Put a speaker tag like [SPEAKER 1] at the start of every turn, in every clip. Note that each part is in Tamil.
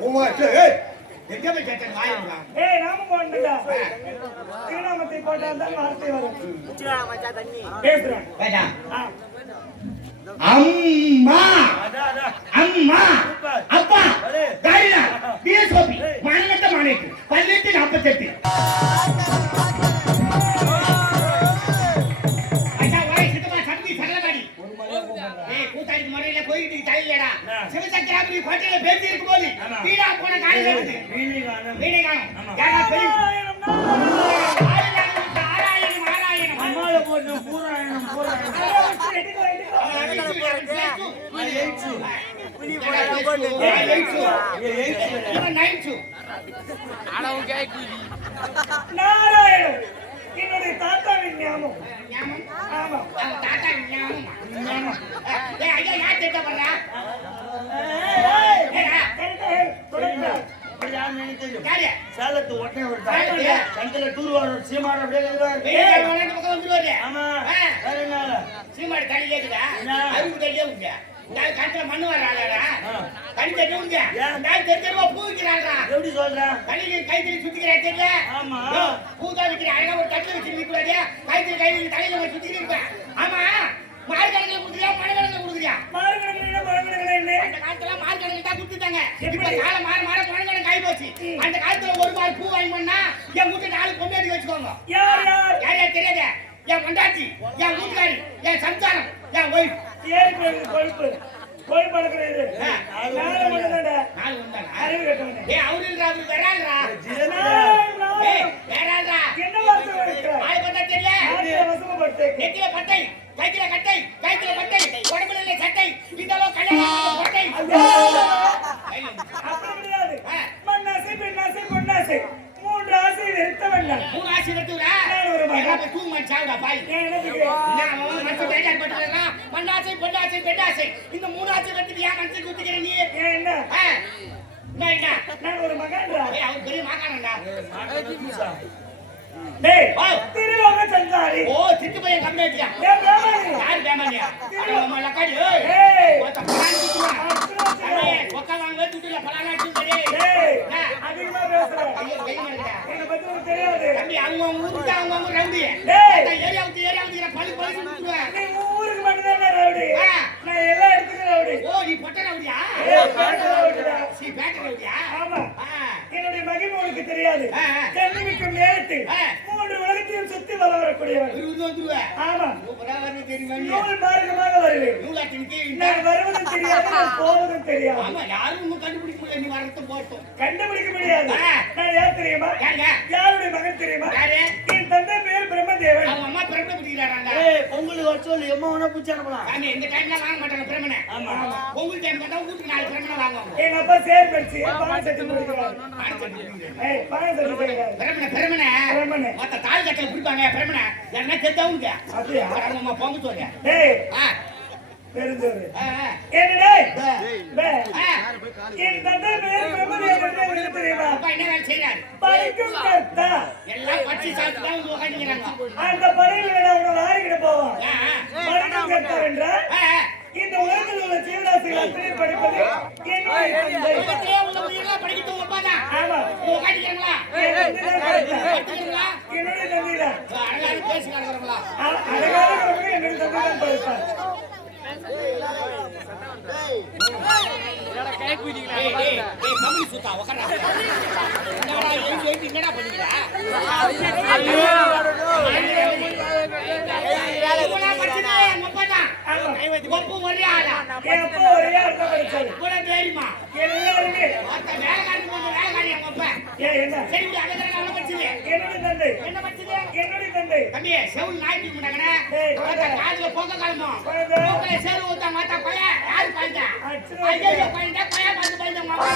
[SPEAKER 1] திருநாமத்தை
[SPEAKER 2] போட்டால் தான் வார்த்தை வரும்
[SPEAKER 1] பேசுறேன் அம்மா அம்மா பதினெட்டு நாற்பத்தி எட்டு சிவசக்கராபுரி கோட்டையில பேசி இருக்கும் போது வீடா போன காலம் ஆராயணம் ஆராயணம்
[SPEAKER 2] அம்மால போட்டு பூராயணம் பூராயணம் நாராயணம் என்னுடைய தாத்தாவின் ஞாபகம் ஆமா
[SPEAKER 1] தாத்தா ஞாபகம் ஐயா யார் திட்ட நான் கட்டில மண்ணு வர்றாடா கணி தட்டி விடுங்க நான் தெரிஞ்சமா பூ வைக்கிறாடா எப்படி சொல்றேன் கணிக்கு கைத்தறி சுத்திக்கிறா தெரியல ஆமா பூ தான் வைக்கிற அழகா ஒரு தட்டுல வச்சு நிக்கூடாது கைத்தறி கை தலையில வச்சு சுத்திக்கிட்டு இருப்பேன் ஆமா மார்க்கடைக்கு கொடுக்குறியா மழைக்கடைக்கு கொடுக்குறியா
[SPEAKER 2] மார்க்கடைக்கு மழைக்கடைக்கு என்ன
[SPEAKER 1] அந்த காலத்துல மார்க்கடைக்கு தான் கொடுத்துட்டாங்க இப்ப காலம் மாற மாற மழைக்கடைக்கு ஆகி போச்சு அந்த காலத்துல ஒரு மாறு பூ வாங்கி பண்ணா என் வீட்டு நாலு பொண்டாட்டி வச்சுக்கோங்க யார் யார் யார் தெரியாத என் பொண்டாட்டி என் வீட்டுக்காரி என் சம்சாரம் என் ஒய்ஃப்
[SPEAKER 2] ஏறி கொழுப்பு கொழுப்பு அடக்கிறது நாலு மணி தாண்டா அறிவு கட்டணும்
[SPEAKER 1] ஏ அவரு இல்ல அவரு வராதா வராதா
[SPEAKER 2] என்ன வார்த்தை இருக்கு
[SPEAKER 1] ஆய் பண்ண கட்டை கைத்தில பட்டை உடம்புல இல்ல சட்டை இதெல்லாம் கல்யாணம்
[SPEAKER 2] பட்டை அப்படி கிடையாது மண்ணாசி பெண்ணாசி பொன்னாசி மூன்று ஆசை நிறுத்தவண்ணா
[SPEAKER 1] மூணு ஆசை நிறுத்துவா போய் தூங்க மாட்டி சாவுடா பாய் மண்ணாசை பொண்ணாசை பெண்ணாசை இந்த மூணாசை கட்டுக்கு ஏன் மனசை குத்துக்கிற நீ
[SPEAKER 2] என்ன நான் ஒரு மகான்டா
[SPEAKER 1] அவன் பெரிய மகான்டா
[SPEAKER 2] திருலோக சஞ்சாரி ஓ சித்து அதிகமா
[SPEAKER 1] பேசுறேன் தெரியாது தம்பி அவங்க அவங்க ஊருக்கு
[SPEAKER 2] ஊருக்கு மட்டும்தான் நான் ரவுடி நான் எல்லா இடத்துக்கும் ரவுடி
[SPEAKER 1] ஓ நீ பொட்ட ரவுடியா
[SPEAKER 2] பேட்ட ரவுடியா
[SPEAKER 1] நீ பேட்ட
[SPEAKER 2] ஆமா என்னுடைய மகிமை உனக்கு தெரியாது கண்ணு விட்டு நேரத்தில் விருந்தால
[SPEAKER 1] வரக்கூடியவர்
[SPEAKER 2] ஆமா மார்க்கமாக வருவேன் நான் வருவதும் தெரியாது போவதும்
[SPEAKER 1] தெரியாது
[SPEAKER 2] கண்டுபிடிக்க முடியாது நான் யார் தெரியுமா யாருடைய மகன் தெரியுமா என் தந்தை பேர் பிரம்மதேவன் உங்களுக்கு வர சொல்லு எம்மா வேணா பூச்சி அனுப்பலாம்
[SPEAKER 1] இந்த டைம்ல வாங்க மாட்டாங்க பிரமண ஆமா உங்களுக்கு டைம் வந்தா வீட்டுக்கு நாலு பிரமண வாங்குவாங்க
[SPEAKER 2] எங்க அப்பா சேர் படிச்சு பாடம் பிரமண
[SPEAKER 1] பிரமண பிரமண மத்த தாய் கட்டல குடிப்பாங்க பிரமண யாரா செத்தவங்க அப்படியே அம்மா பொங்க சொல்லு
[SPEAKER 2] டேய் பெருந்தோரு என்னடே இந்த பேர் அந்த பறையில் உங்களை லாரிக்கிட்ட போவோம் இந்த உலகத்தில் உள்ள ஜீவராசிகள் படிப்பது என்னுடைய
[SPEAKER 1] படிக்கிறது அழகாக பேசுகிறாங்களா
[SPEAKER 2] அழகாக என்னுடைய தந்தை தான் படிப்பார் என்ன என்ன என்னடி தந்தை
[SPEAKER 1] தம்பி செவுல் நாய்க்கு கும்பிட்டாங்கண்ணே காதுல யாரு பாய்ந்தா ஐயோ பாய்ந்தா கொய பார்த்து பாய்ந்தா மாமா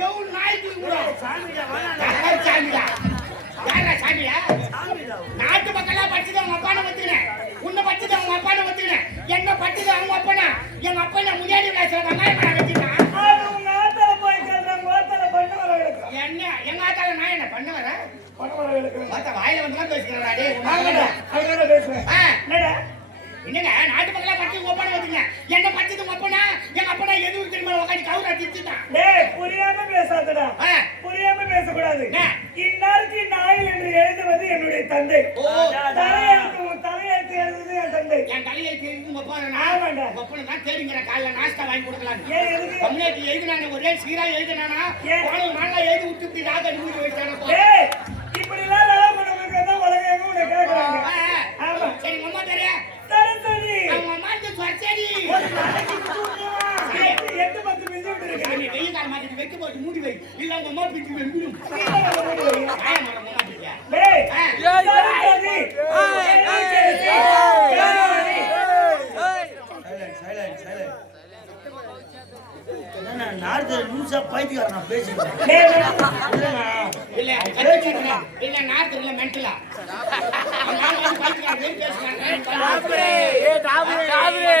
[SPEAKER 1] செவுல் நாட்டு மக்களா படிச்சுதான் உங்க அப்பான பத்துக்கினேன் உன்னை படிச்சுதான் உங்க அப்பான பத்துக்கினேன் என்ன படிச்சுதான் அவங்க அப்பனா என் அப்பா முன்னாடி கிளாஸ்ல வெங்காயம் என்ன எங்க நான் என்ன பண்ண வரேன் மத்த வாயில வந்து பேசுகிறேன் என்னங்க நாட்டு மக்களா பத்து ஒப்பனை வச்சுங்க என்ன பச்சது ஒப்பனா எங்க அப்பனா எதுவும் திரும்ப உட்காந்து கவுரா திச்சுதான்
[SPEAKER 2] டேய் புரியாம பேசாதடா புரியாம பேசக்கூடாது இன்னாருக்கு நாயில் என்று எழுதுவது என்னுடைய தந்தை கழுத்து எழுதுது என் தங்கை
[SPEAKER 1] என் தலையில தெரியுது உங்க அப்பா
[SPEAKER 2] நான் வேண்டாம்
[SPEAKER 1] அப்பனை தான் தேடிங்கிற காலைல நாஸ்டா வாங்கி கொடுக்கலாம் ஏன் எதுக்கு கம்யூனிட்டி எழுதுனாங்க ஒரே சீரா எழுதுனானா உனக்கு நல்லா எழுதி விட்டு இப்படி ராக நிமிடம் வச்சானப்பா
[SPEAKER 2] இப்படி எல்லாம் நல்லா பண்ணுங்க தான் உலகம் எங்க உன்னை கேட்கறாங்க
[SPEAKER 1] ஆமா சரி அம்மா தரே
[SPEAKER 2] தரேன் சரி
[SPEAKER 1] அவங்க அம்மா இந்த சொர்ச்சடி ஒரு
[SPEAKER 2] நாளைக்கு எட்டு பத்து மிஞ்சு விட்டு இருக்கேன்
[SPEAKER 1] வெயில் காலம் மாதிரி வெட்டி போட்டு மூடி வை இல்ல உங்க அம்மா பிடிச்சி வெம்பிடும் ஆயா மேடம் அம்மா பிடிக்க
[SPEAKER 2] ஏய் ஏய் பேசுறேன் நாடு லூசா பைத்தியார் நான் பேசுறேன்
[SPEAKER 1] இல்ல பேசுறேன் இல்ல நாடு இல்ல மென்டலா
[SPEAKER 2] டாப்ரே ஏ டாப்ரே டாப்ரே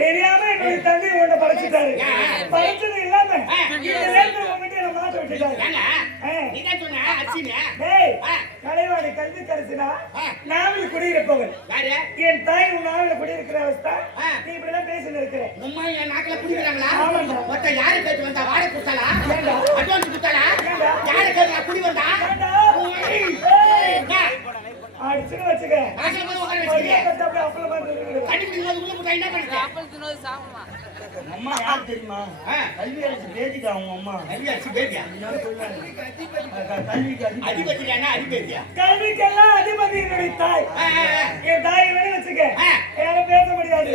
[SPEAKER 2] தெரியாம என்னுடைய தந்தை உன்னை படைச்சிட்டாரு படைச்சது விட்டேன் இந்த வேல்புரம் என்ன நாவல் குடியில யாரு என் தாய் உன் நாவல் குடியிருக்கிற அவஸ்தா நீ இப்படி எல்லாம் இருக்கிற
[SPEAKER 1] உம்மா என் நாக்கல குடிக்கிறாங்களா ஆமாடா யாரு கேட்டு வந்தா வாடகை கொடுத்தாளா அட்வான்ஸ் கொடுத்தாளா யாரு கேட்டு குடி என்ன பண்ணுறது அப்பளம் தின்னது
[SPEAKER 2] சாப்பிடுமா அம்மா தெரியுமா கல்வி அரசு பேதிக்கா அவங்க அம்மா
[SPEAKER 1] கல்வி அரசு பேதியா அதிபதினா அதிபதியா
[SPEAKER 2] கல்விக்கெல்லாம் அதிபதி என்னுடைய என் தாய் வேணும் வச்சுக்க யாரும் பேச முடியாது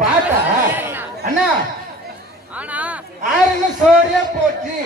[SPEAKER 2] பாட்டா அண்ணா ஆறுல சோடியா போச்சு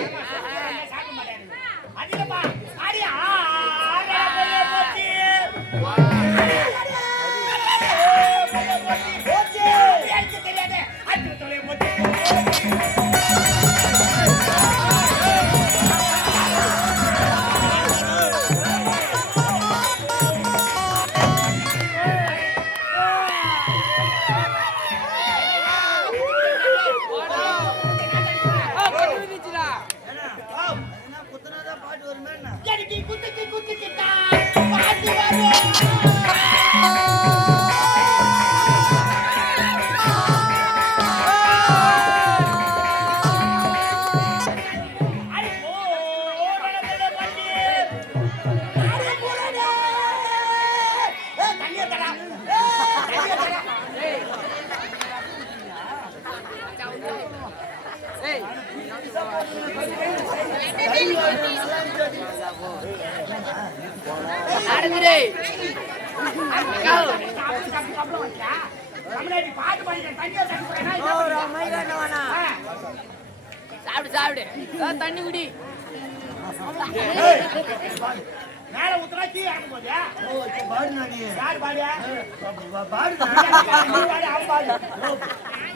[SPEAKER 1] சாப்பிடு
[SPEAKER 2] சாப்பிடு தண்ணி குடி
[SPEAKER 1] பாடு பாடு பாடு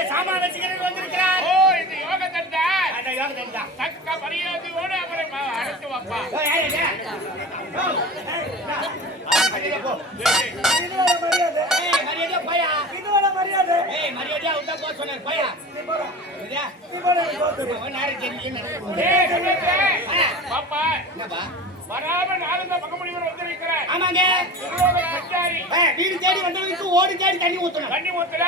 [SPEAKER 1] கையில சாமான் வச்சுக்கிறது வந்திருக்கிறார்
[SPEAKER 2] ஓ இது யோக தண்டா
[SPEAKER 1] அந்த யோக தண்டா
[SPEAKER 2] தக்க மரியாதையோட அப்புறம் அழைத்து வாப்பா பாப்பா என்னப்பா வராம நாலு பக்கம் முடிவு வந்திருக்கிறேன்
[SPEAKER 1] ஆமாங்க வீடு தேடி வந்தவங்களுக்கு ஓடி தேடி தண்ணி ஊத்தணும்
[SPEAKER 2] தண்ணி ஊத்துல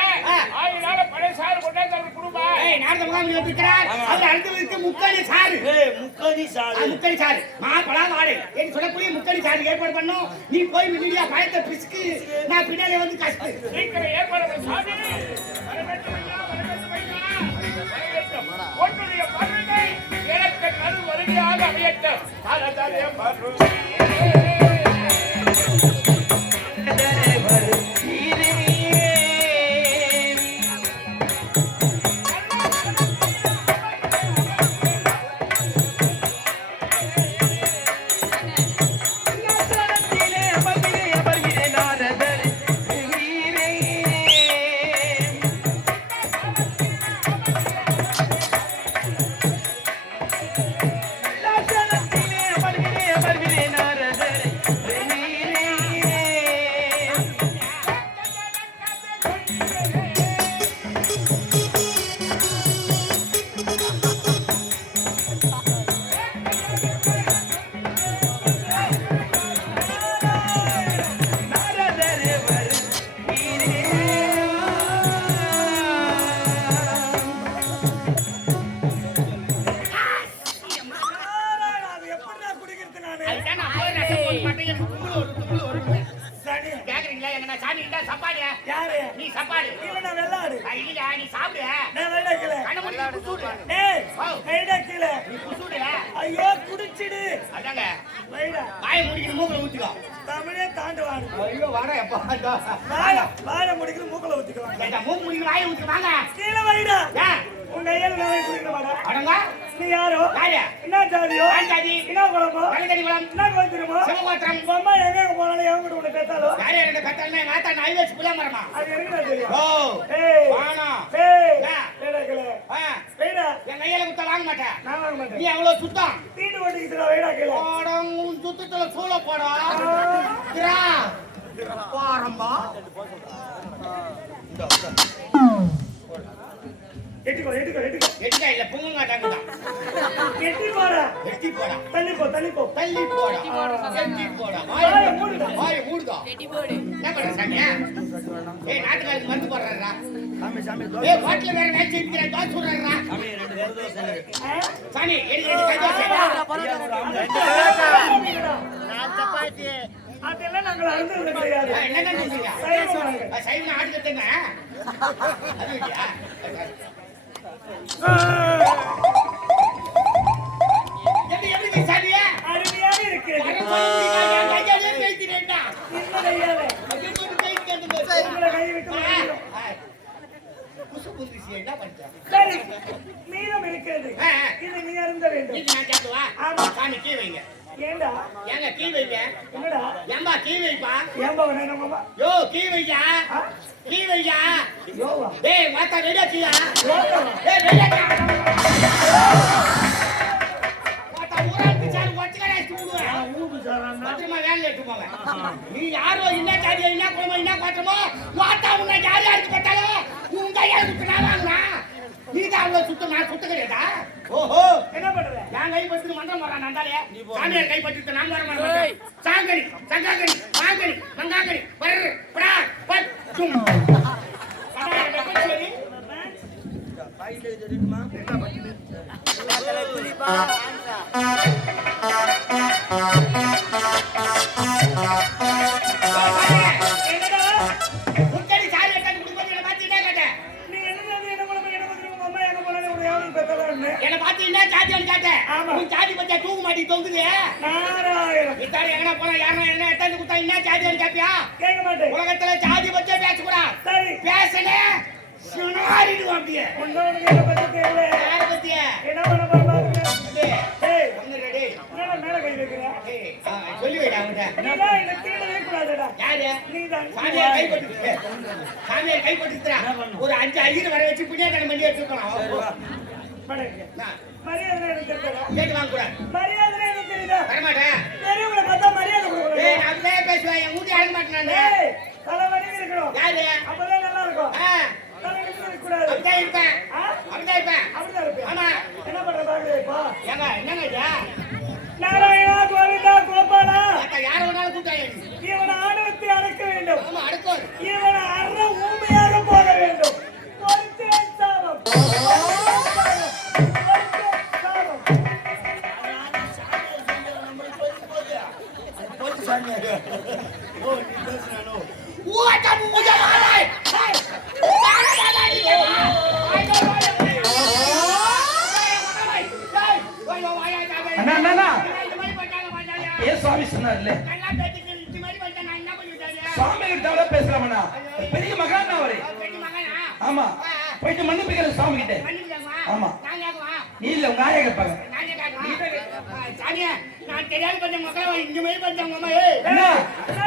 [SPEAKER 2] ஆயிரம் பழைய சாறு கொண்டாந்து அவர்
[SPEAKER 1] குடும்பம் நாடக மகாமணி வந்திருக்கிறார் அவர் அடுத்தவருக்கு முக்காலி சாறு முக்காலி சாறு முக்காலி சாறு மா பழா வாடு என்று சொல்லக்கூடிய முக்காலி சாறு ஏற்பாடு பண்ணும் நீ போய் மிடியா பயத்தை பிசுக்கு நான் பின்னாலே வந்து கஷ்டம்
[SPEAKER 2] ஏற்பாடு சாமி கட்டம் மூக்கல ஊத்திக்கோ தமிழே தாண்டுவாங்க
[SPEAKER 1] ஐயோ வர எப்ப
[SPEAKER 2] வாய வாய ஊத்திக்கோ மூக்கு
[SPEAKER 1] முடிக்கிற வாய ஊத்திக்கோ வாங்க
[SPEAKER 2] வைடா உங்க ஏன் குடிக்கிற நீ யாரோ என்ன என்ன குழப்போ வழிதடி குளம் என்ன கோத்திரமோ சிவகோத்திரம் அம்மா போனாலும் எவங்க கூட உனக்கு பேசாலும்
[SPEAKER 1] யார் நான் வச்சு புள்ள மரமா
[SPEAKER 2] அது ஓ ஏய் வாணா ஏய் வேடக்கல ஆ வேடா
[SPEAKER 1] என் கையில குத்த மாட்டேன் நான் மாட்டேன் நீ அவ்வளவு சுத்தம்
[SPEAKER 2] வீடு ஓடிக்கிட்டு வேடக்கல போடம் உன் எட்டிக்கோ எட்டிக்கோ எட்டிக்கோ
[SPEAKER 1] எட்டிக்கா இல்ல பொங்குங்க தாங்கடா எட்டி போடா எட்டி போடா
[SPEAKER 2] தள்ளி போ தள்ளி போ
[SPEAKER 1] தள்ளி போடா எட்டி போடா வாய் மூடுடா என்ன
[SPEAKER 2] மீதம் இருக்கிறது இது நீ அருந்த வேண்டும்
[SPEAKER 1] இது நான் கேட்டுவா ஆமா சாமி கீ வைங்க ஏண்டா ஏங்க கீ வைங்க என்னடா ஏம்பா கீ வைப்பா
[SPEAKER 2] ஏம்பா வேணாம்
[SPEAKER 1] யோ கீ வைங்க கீழயா டேய் மாத்தா ரெடியா கீழா மாத்தா ஊரா பிச்சாரு ஒட்டுக்கடா வேலை எட்டு நீ யாரோ என்ன காரியம் என்ன கோமோ என்ன பாத்தமோ மாத்தா உன்னை யார் யாருக்கு பட்டாலோ உன் கையால சுத்தினா வாங்கினா நீ தான் அவங்க சுத்த ஓஹோ என்ன பண்ற நான் கை பத்து மன்றம் வரான் நந்தாலே சாமியார் கை பத்து நான் வர மாட்டேன் சாங்கரி சங்காகரி மாங்கரி மங்காகரி சொல்லி வைடா சாமியார் கை போட்டு ஒரு அஞ்சு ஐயர் வர வச்சு புண்ணியாதாரம் பண்ணி வச்சிருக்கலாம் கேட்டு வாங்க கூடாது மரியாதை வரமாட்டேன்
[SPEAKER 2] பெரியவங்களை பார்த்தா மரியாதை
[SPEAKER 1] கொடுக்கணும் அப்படியே பேசுவேன் என் ஊட்டி அழக மாட்டேன்
[SPEAKER 2] தலை வணங்கி இருக்கணும் யாரு அப்பதான் நல்லா இருக்கும் அப்படிதான்
[SPEAKER 1] இருப்பேன் அப்படிதான் இருப்பேன் அப்படிதான் இருப்பேன் ஆமா
[SPEAKER 2] என்ன பண்ற பாக்குறேன் இப்போ ஏங்க என்னங்க நாராயணா கோவிந்தா கோபாலா
[SPEAKER 1] யார வேணாலும் கூட்டாய்
[SPEAKER 2] இவன் ஆணவத்தை வேண்டும் இவன் அற ஊமையாக போக வேண்டும் ஓ நீ பேசுறானோ ஓ கண்ணு சாமி சொன்னார்ல சாமி கிட்ட பேசலாமண்ணா பெரிய மகான் அவரு ஆமா போயிட்டு மன்னிப்பு கேளு சாமி கிட்ட ஆமா நீ இல்ல உங்க ஆயா கேட்பாங்க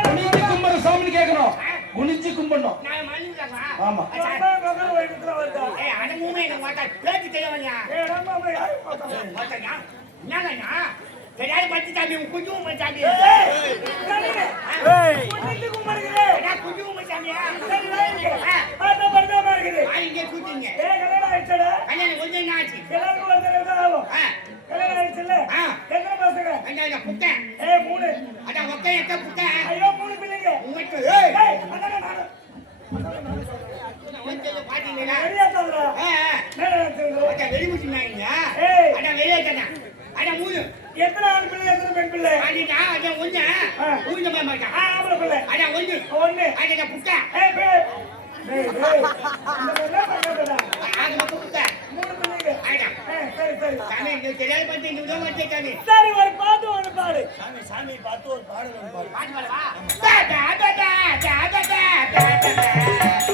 [SPEAKER 2] குனிஞ்சு கும்பர சாமி கேட்கணும் குனிஞ்சு கும்பணும் ஆமா
[SPEAKER 1] என்ன தெரியாது பத்தி சாமி குஞ்சு உமை சாமி குஞ்சு உமை சாமியா இங்க கூட்டிங்க கல்யாணம் கொஞ்சம் என்ன ஆச்சு
[SPEAKER 2] எல்லாருக்கும் ஒரு தடவை தான் ஆகும் கல்யாணம் ஆயிடுச்சுல்ல எத்தனை பசங்க
[SPEAKER 1] அஞ்சாயிரம் புட்டை ஏ மூணு அதான் ஒத்த எத்த புட்டை
[SPEAKER 2] ஐயோ மூணு பிள்ளைங்க
[SPEAKER 1] உங்களுக்கு பாத்தீங்களா வெளியே வெளியே அட மூணு
[SPEAKER 2] எத்தனை ஆண் பிள்ளை எத்தனை பெண் பிள்ளை
[SPEAKER 1] அடிடா அட ஒண்ணு ஊஞ்ச பாய் மாட்டா ஆ ஆம்பளை பிள்ளை அட ஒண்ணு ஒண்ணு அட புக்க
[SPEAKER 2] ஏ பே பே பே அந்த
[SPEAKER 1] பொண்ணு பண்ணடா ஆக புக்க மூணு பிள்ளைங்க அட சரி சரி சாமி நீ தெரியாத பத்தி நீ உடம்பு வச்சே சாமி
[SPEAKER 2] சரி ஒரு பாட்டு ஒரு பாடு சாமி சாமி பாட்டு ஒரு பாடு ஒரு பாடு பாடு வா டா டா டா டா டா டா டா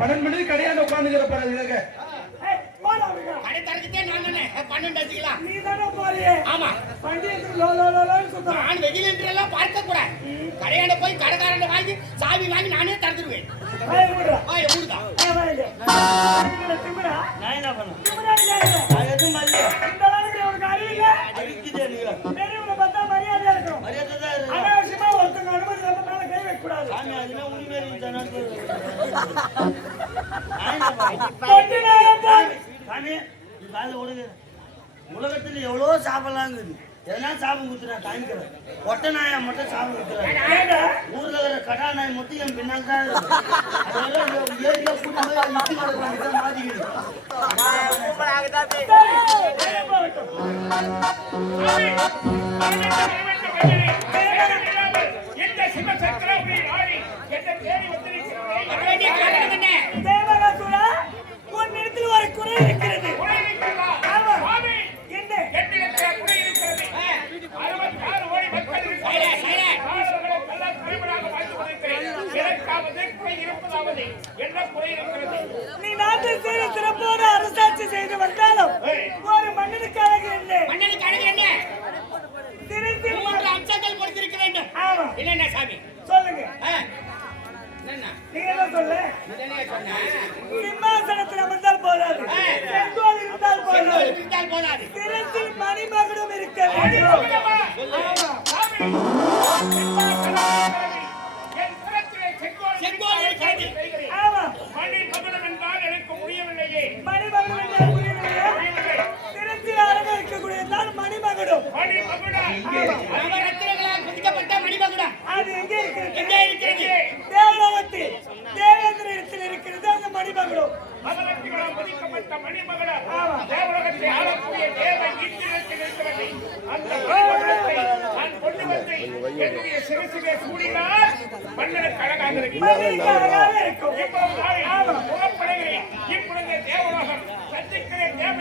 [SPEAKER 2] பன்னெண்டு மணி கிடையாது உட்காந்துக்கிற பாருங்க கடை தரக்கிட்டே நீ தானே
[SPEAKER 1] ஆமா நான் எல்லாம் பார்க்க கூடாது கடையாண்ட போய் கடைக்காரன் வாங்கி சாவி வாங்கி நானே தடுத்துருவேன்
[SPEAKER 2] உலகத்தில் எவ்வளோ சாப்பிடலாங்குது எதனா சாபம் குத்துனா தாங்கிக்கிற ஒட்டை நாயா மட்டும் சாப்பிட
[SPEAKER 1] குத்துறாங்க
[SPEAKER 2] ஊர்ல இருக்கிற கடா நாய் மட்டும் என் பின்னாங்க தான் ஏரியா கூட்டி நீ நாட்டை செய்த செய்து வந்தாலும் ஒரு மன்னனுக்கு அழகு இல்லை
[SPEAKER 1] மன்னனுக்கு என்ன சிறு சிறு அம்சங்கள் கொடுத்திருக்க வேண்டும் இல்ல சாமி
[SPEAKER 2] சொல்லுங்க சிம்மாசனத்தில் அமர்ந்தால் போதாது செங்கோல் இருந்தால் போதாது சிறத்தில் மணிமகுடம் இருக்க
[SPEAKER 3] மணிமகுடம் என்றால்
[SPEAKER 2] இருக்கக்கூடியதான் மணிமகுடம்
[SPEAKER 3] மணிமகுடம் மகரத்தினால் மதிக்கப்பட்ட மணிமகளார் தேவலகத்தை ஆளக்கூடிய தேவ இந்திரத்தில் இருந்தவர்கள் அந்த மணிமகத்தை நான் கொண்டு வந்து என்னுடைய சிறசிலே சூடினால் மன்னனுக்கு அழகாக இருக்கும் இப்போது புறப்படுகிறேன் இப்பொழுது தேவலோகம் சந்திக்கிறேன்